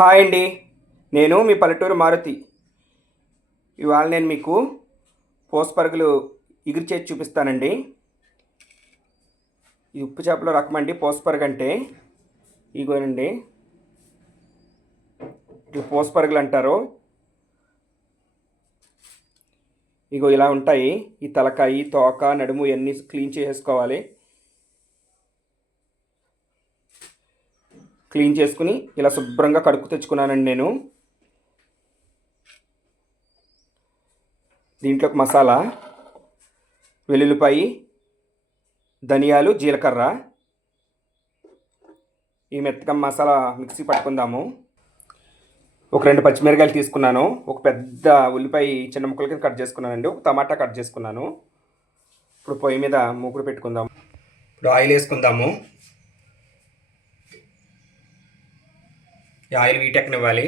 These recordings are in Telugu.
హాయ్ అండి. నేను మీ పల్లెటూరు మారుతి. ఇవాళ నేను మీకు పోస్ పరుగులు ఎగిరి చేసి చూపిస్తానండి. ఇది ఉప్పు చేపల రకం అండి పోస్ పరుగు అంటే. ఇగోనండి. ఇట్లా పోస్ పరుగులు అంటారు. ఇగో ఇలా ఉంటాయి. ఈ తలకాయి తోక నడుము ఇవన్నీ క్లీన్ చేసేసుకోవాలి. క్లీన్ చేసుకుని ఇలా శుభ్రంగా కడుక్కు తెచ్చుకున్నానండి నేను. దీంట్లోకి మసాలా వెల్లుల్లిపాయి ధనియాలు జీలకర్ర. ఈ మెత్తగా మసాలా మిక్సీ పట్టుకుందాము. ఒక రెండు పచ్చిమిరకాయలు తీసుకున్నాను. ఒక పెద్ద ఉల్లిపాయ చిన్న ముక్కల కింద కట్ చేసుకున్నానండి. ఒక టమాటా కట్ చేసుకున్నాను. ఇప్పుడు పొయ్యి మీద మూకుడు పెట్టుకుందాము. ఇప్పుడు ఆయిల్ వేసుకుందాము. ఈ ఆయిల్ వీటెక్కనివ్వాలి.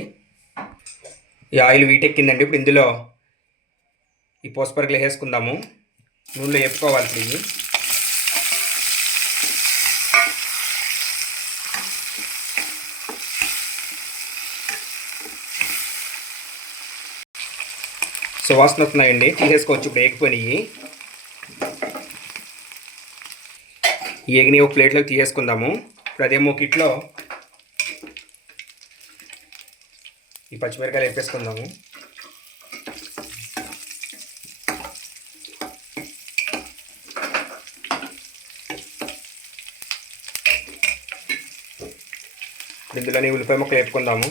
ఈ ఆయిల్ వీటెక్కిందండి. ఇప్పుడు ఇందులో ఈ పోసపరుగులు వేసుకుందాము నూనెలో వేపుకోవాలి ఇప్పుడు ఇవి. సువాసన వస్తున్నాయండి. తీసేసుకోవచ్చు ఇప్పుడు ఏగిపోయినాయి ఈ ఏగిని ఒక ప్లేట్లోకి తీసేసుకుందాము. ఇప్పుడు అదే మూకిట్లో ఈ పచ్చిమిరకాయలు వేపేసుకుందాము. ఇందులోని ఉల్లిపాయ ముక్కలు వేపుకుందాము.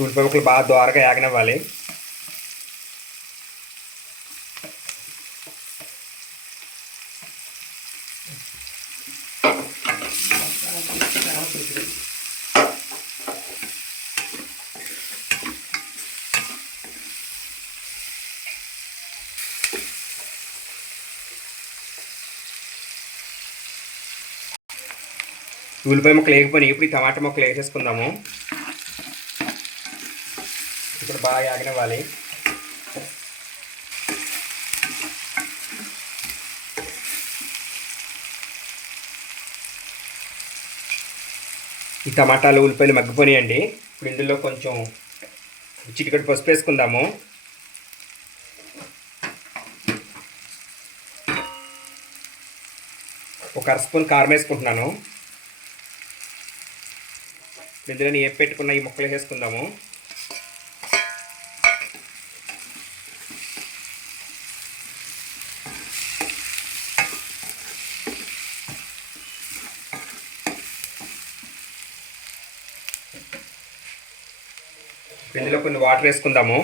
ఉల్లిపాయ ముక్కలు బాగా దోరగా యాగనివ్వాలి. ఉల్లిపాయ ముక్కలు వేగిపోయినాయి. ఇప్పుడు ఈ టమాటా ముక్కలు వేసేసుకుందాము. ఇప్పుడు బాగా ఆగనివ్వాలి ఈ టమాటాలు ఉల్లిపాయలు మగ్గిపోయాయండి ఇప్పుడు ఇందులో కొంచెం చిటికటి పసుపు వేసుకుందాము. ఒక అర స్పూన్ కారం వేసుకుంటున్నాను. ఇందులో ఏ పెట్టుకున్న ఈ ముక్కలు వేసుకుందాము. ఇందులో కొన్ని వాటర్ వేసుకుందాము.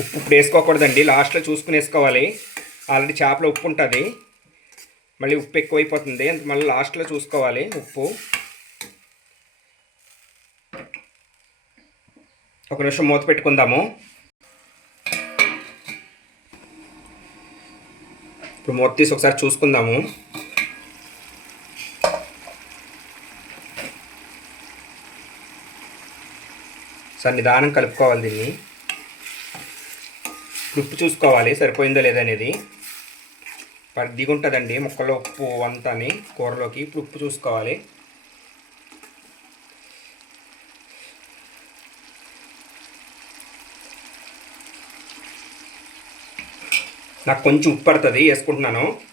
ఉప్పు ఇప్పుడు వేసుకోకూడదండి లాస్ట్లో చూసుకుని వేసుకోవాలి. ఆల్రెడీ చేపలో ఉప్పు ఉంటుంది. మళ్ళీ ఉప్పు ఎక్కువైపోతుంది. మళ్ళీ లాస్ట్లో చూసుకోవాలి ఉప్పు. ఒక నిమిషం మూత పెట్టుకుందాము. ఇప్పుడు మూత తీసి ఒకసారి చూసుకుందాము. సార్ నిదానం కలుపుకోవాలి దీన్ని. ఉప్పు చూసుకోవాలి. సరిపోయిందో లేదనేది. దిగుంటుందండి ముక్కలో ఉప్పు అంతాని కూరలోకి. ఇప్పుడు ఉప్పు చూసుకోవాలి. నాకు కొంచెం ఉప్పు పడుతుంది వేసుకుంటున్నాను.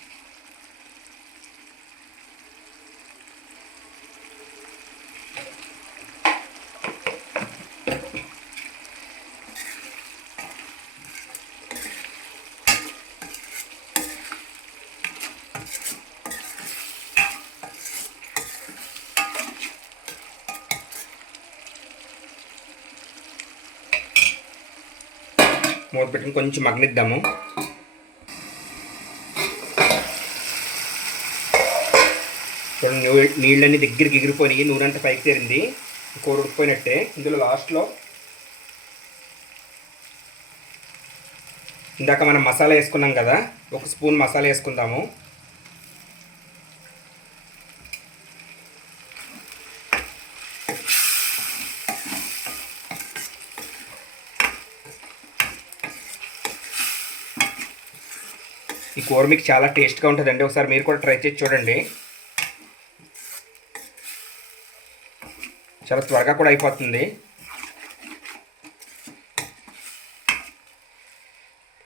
మూత పెట్టుకుని కొంచెం మగ్గనిద్దాము. చూడండి నీళ్ళన్నీ దగ్గరికి ఎగిరిపోయినాయి నూనె అంతా పైకి తేరింది. కూర ఉడికిపోయినట్టే. ఇందులో లాస్ట్లో ఇందాక మనం మసాలా వేసుకున్నాం కదా ఒక స్పూన్ మసాలా వేసుకుందాము. ఈ కూర మీకు చాలా టేస్ట్గా ఉంటుందండి. ఒకసారి మీరు కూడా ట్రై చేసి చూడండి. చాలా త్వరగా కూడా అయిపోతుంది.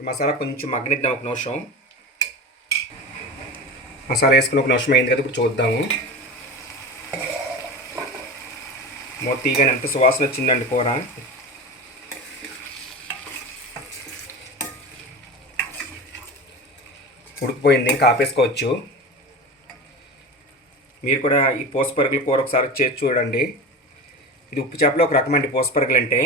మసాలా కొంచెం మగ్గనిద్దాం ఒక నిమిషం. మసాలా వేసుకుని ఒక నిమిషం అయింది కదా ఇప్పుడు చూద్దాము. మొత్తిగా ఎంత సువాసన వచ్చిందండి కూర. ఉడికిపోయింది ఇంకా ఆపేసుకోవచ్చు మీరు కూడా ఈ పోసపరుగుల కూర ఒకసారి చేసి చూడండి. ఇది ఉప్పు చేపలో ఒక రకమండి పోసపరుగులు అంటే.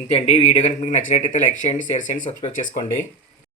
ఇంతే అండి వీడియో కనుక మీకు నచ్చినట్టయితే లైక్ చేయండి షేర్ చేయండి సబ్స్క్రైబ్ చేసుకోండి.